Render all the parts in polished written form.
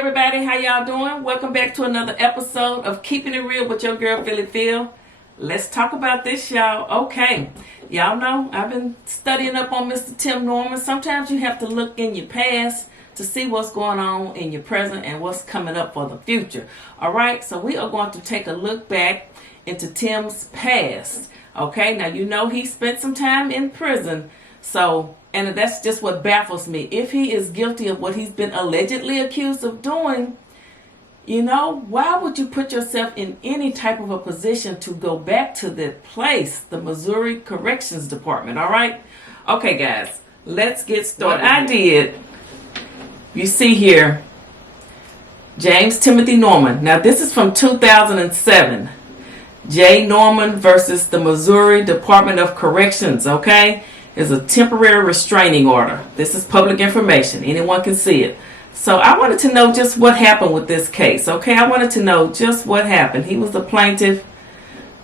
everybody, how y'all doing? Welcome back to another episode of Keeping It Real with your girl Philly Phil. Let's talk about this, y'all. Okay, y'all know I've been studying up on Mr. Tim Norman. Sometimes you have to look in your past to see what's going on in your present and what's coming up for the future. All right, so we are going to take a look back into Tim's past. Okay, now you know he spent some time in prison. So, and that's just what baffles me. If he is guilty of what he's been allegedly accused of doing, you know, why would you put yourself in any type of a position to go back to that place, the Missouri Corrections Department, all right? Okay, guys, let's get started. What I did, you see here, James Timothy Norman. Now, this is from 2007. J. Norman versus the Missouri Department of Corrections, okay? Is a temporary restraining order. This is public information. Anyone can see it. So I wanted to know just what happened with this case. Okay, I wanted to know just what happened. He was the plaintiff.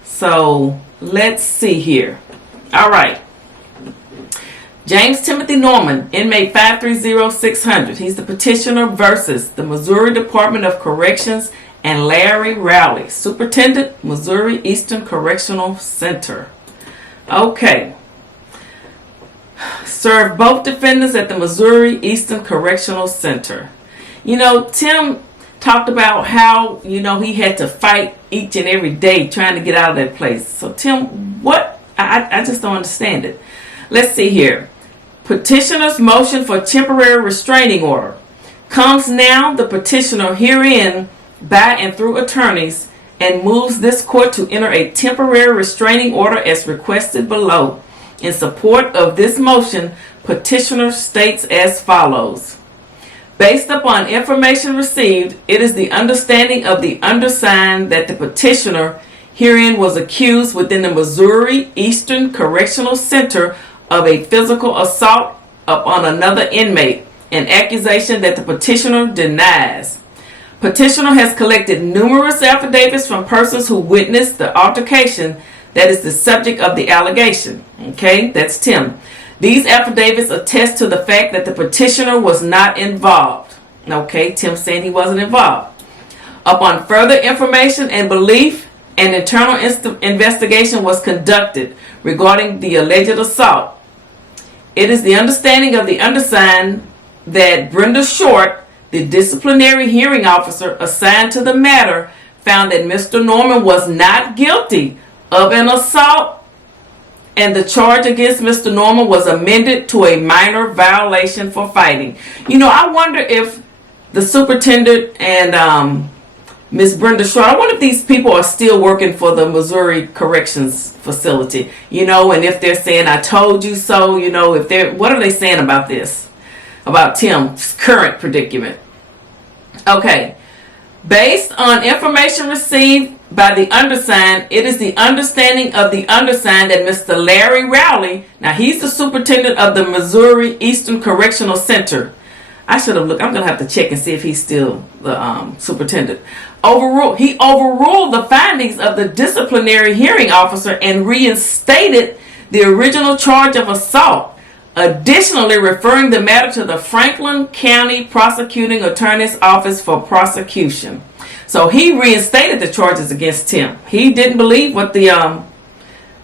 So let's see here. All right. James Timothy Norman, inmate 530-600. He's the petitioner versus the Missouri Department of Corrections and Larry Rowley, Superintendent, Missouri Eastern Correctional Center. Okay. Served both defendants at the Missouri Eastern Correctional Center. You know, Tim talked about how, you know, he had to fight each and every day trying to get out of that place. So, Tim, what? I just don't understand it. Let's see here. Petitioner's motion for temporary restraining order comes now the petitioner herein by and through attorneys and moves this court to enter a temporary restraining order as requested below. In support of this motion, petitioner states as follows. Based upon information received, it is the understanding of the undersigned that the petitioner herein was accused within the Missouri Eastern Correctional Center of a physical assault upon another inmate, an accusation that the petitioner denies. Petitioner has collected numerous affidavits from persons who witnessed the altercation that is the subject of the allegation. Okay, that's Tim. These affidavits attest to the fact that the petitioner was not involved. Okay, Tim saying he wasn't involved. Upon further information and belief, an internal investigation was conducted regarding the alleged assault. It is the understanding of the undersigned that Brenda Short, the disciplinary hearing officer assigned to the matter, found that Mr. Norman was not guilty of an assault, and the charge against Mr. Norman was amended to a minor violation for fighting. You know, I wonder if the superintendent and Miss Brenda Short, I wonder if these people are still working for the Missouri Corrections Facility, you know, and if they're saying, I told you so, you know, if they're, what are they saying about this, about Tim's current predicament? Okay. Based on information received by the undersigned, it is the understanding of the undersigned that Mr. Larry Rowley, now he's the superintendent of the Missouri Eastern Correctional Center. I should have looked. I'm going to have to check and see if he's still the superintendent. He overruled the findings of the disciplinary hearing officer and reinstated the original charge of assault. Additionally, referring the matter to the Franklin County Prosecuting Attorney's Office for prosecution. So he reinstated the charges against Tim. He didn't believe what the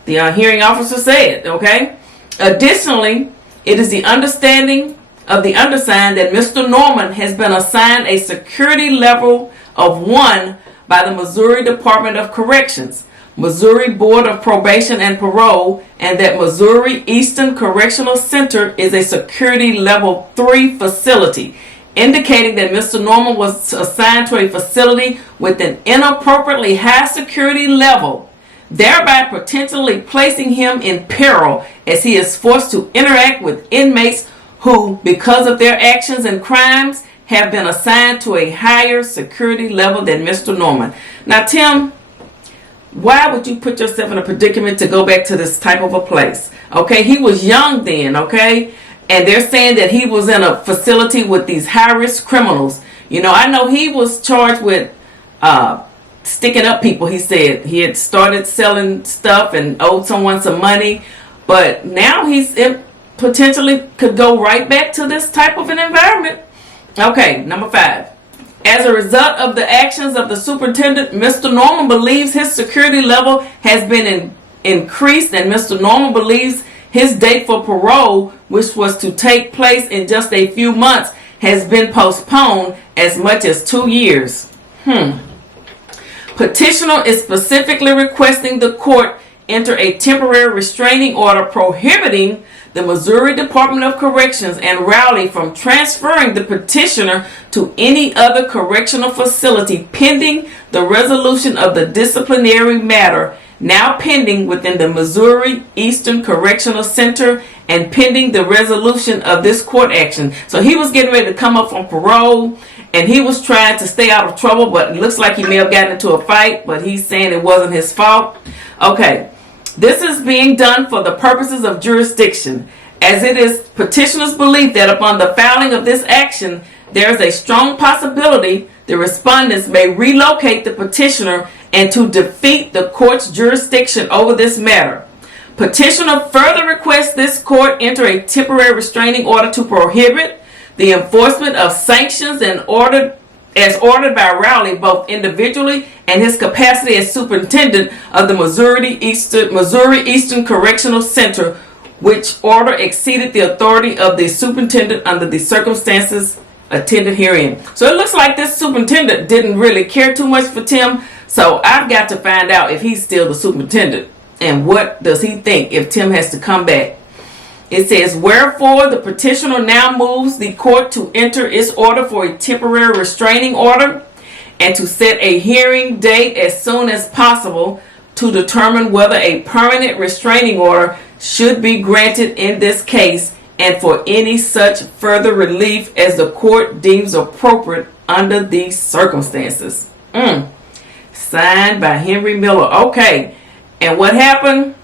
hearing officer said, okay? Additionally, it is the understanding of the undersigned that Mr. Norman has been assigned a security level of 1 by the Missouri Department of Corrections, Missouri Board of Probation and Parole, and that Missouri Eastern Correctional Center is a security level 3 facility, indicating that Mr. Norman was assigned to a facility with an inappropriately high security level, thereby potentially placing him in peril as he is forced to interact with inmates who, because of their actions and crimes, have been assigned to a higher security level than Mr. Norman. Now, Tim, why would you put yourself in a predicament to go back to this type of a place? Okay, he was young then, okay? And they're saying that he was in a facility with these high-risk criminals. You know, I know he was charged with sticking up people, he said. He had started selling stuff and owed someone some money. But now he's potentially could go right back to this type of an environment. Okay, number 5. As a result of the actions of the superintendent, Mr. Norman believes his security level has been increased, and Mr. Norman believes his date for parole, which was to take place in just a few months, has been postponed as much as 2 years. Petitioner is specifically requesting the court enter a temporary restraining order prohibiting the Missouri Department of Corrections and Rowley from transferring the petitioner to any other correctional facility pending the resolution of the disciplinary matter now pending within the Missouri Eastern Correctional Center and pending the resolution of this court action. So he was getting ready to come up from parole, and he was trying to stay out of trouble, but it looks like he may have gotten into a fight, but he's saying it wasn't his fault. Okay, this is being done for the purposes of jurisdiction, as it is petitioner's belief that upon the filing of this action, there is a strong possibility the respondents may relocate the petitioner and to defeat the court's jurisdiction over this matter. Petitioner further requests this court enter a temporary restraining order to prohibit the enforcement of sanctions and as ordered by Rowley, both individually and his capacity as superintendent of the Missouri Eastern Correctional Center, which order exceeded the authority of the superintendent under the circumstances attended herein. So it looks like this superintendent didn't really care too much for Tim. So I've got to find out if he's still the superintendent and what does he think if Tim has to come back. It says, wherefore the petitioner now moves the court to enter its order for a temporary restraining order and to set a hearing date as soon as possible to determine whether a permanent restraining order should be granted in this case and for any such further relief as the court deems appropriate under these circumstances. Signed by Henry Miller. Okay, and what happened?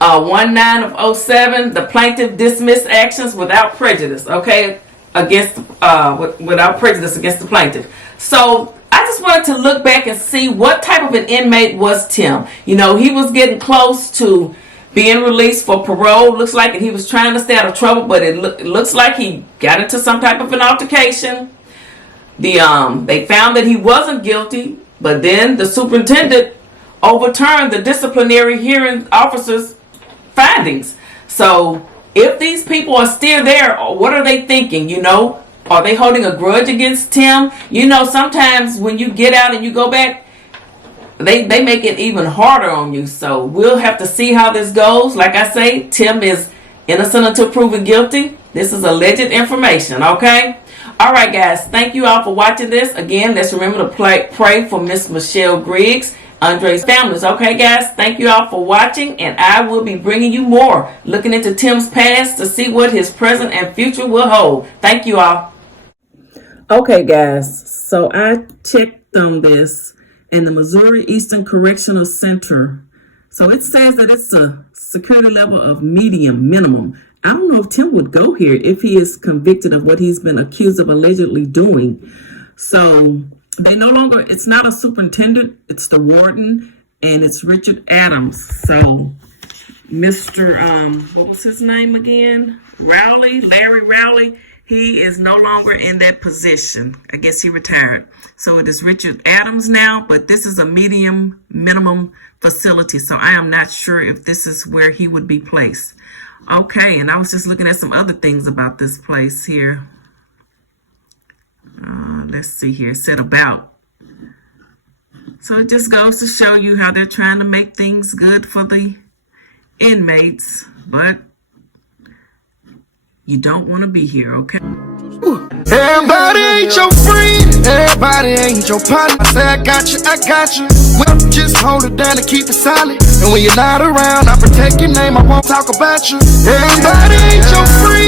19/07, the plaintiff dismissed actions without prejudice. Okay, against without prejudice against the plaintiff. So I just wanted to look back and see what type of an inmate was Tim. You know, he was getting close to being released for parole. Looks like, and he was trying to stay out of trouble, but it looks like he got into some type of an altercation. They found that he wasn't guilty, but then the superintendent overturned the disciplinary hearing officer's findings. So if these people are still there, what are they thinking? You know, are they holding a grudge against Tim? You know, sometimes when you get out and you go back, they make it even harder on you. So we'll have to see how this goes. Like I say, Tim is innocent until proven guilty. This is alleged information, okay? All right, guys. Thank you all for watching this. Again, let's remember to pray for Miss Michelle Griggs, Andre's families. Okay, guys. Thank you all for watching, and I will be bringing you more, looking into Tim's past to see what his present and future will hold. Thank you all. Okay, guys. So I checked on this in the Missouri Eastern Correctional Center. So it says that it's a security level of medium minimum. I don't know if Tim would go here if he is convicted of what he's been accused of allegedly doing. So they no longer, it's not a superintendent, it's the warden, and it's Richard Adams. So Mr. What was his name again? Larry Rowley, he is no longer in that position. I guess he retired. So it is Richard Adams now, but this is a medium minimum facility. So I am not sure if this is where he would be placed. Okay, and I was just looking at some other things about this place here. Let's see here. It said about. So it just goes to show you how they're trying to make things good for the inmates, but you don't want to be here, okay? Everybody ain't your friend, everybody ain't your partner. I say I got you. Well, just hold it down and keep it solid. And when you're not around, I protect your name, I won't talk about you. Everybody ain't your friend.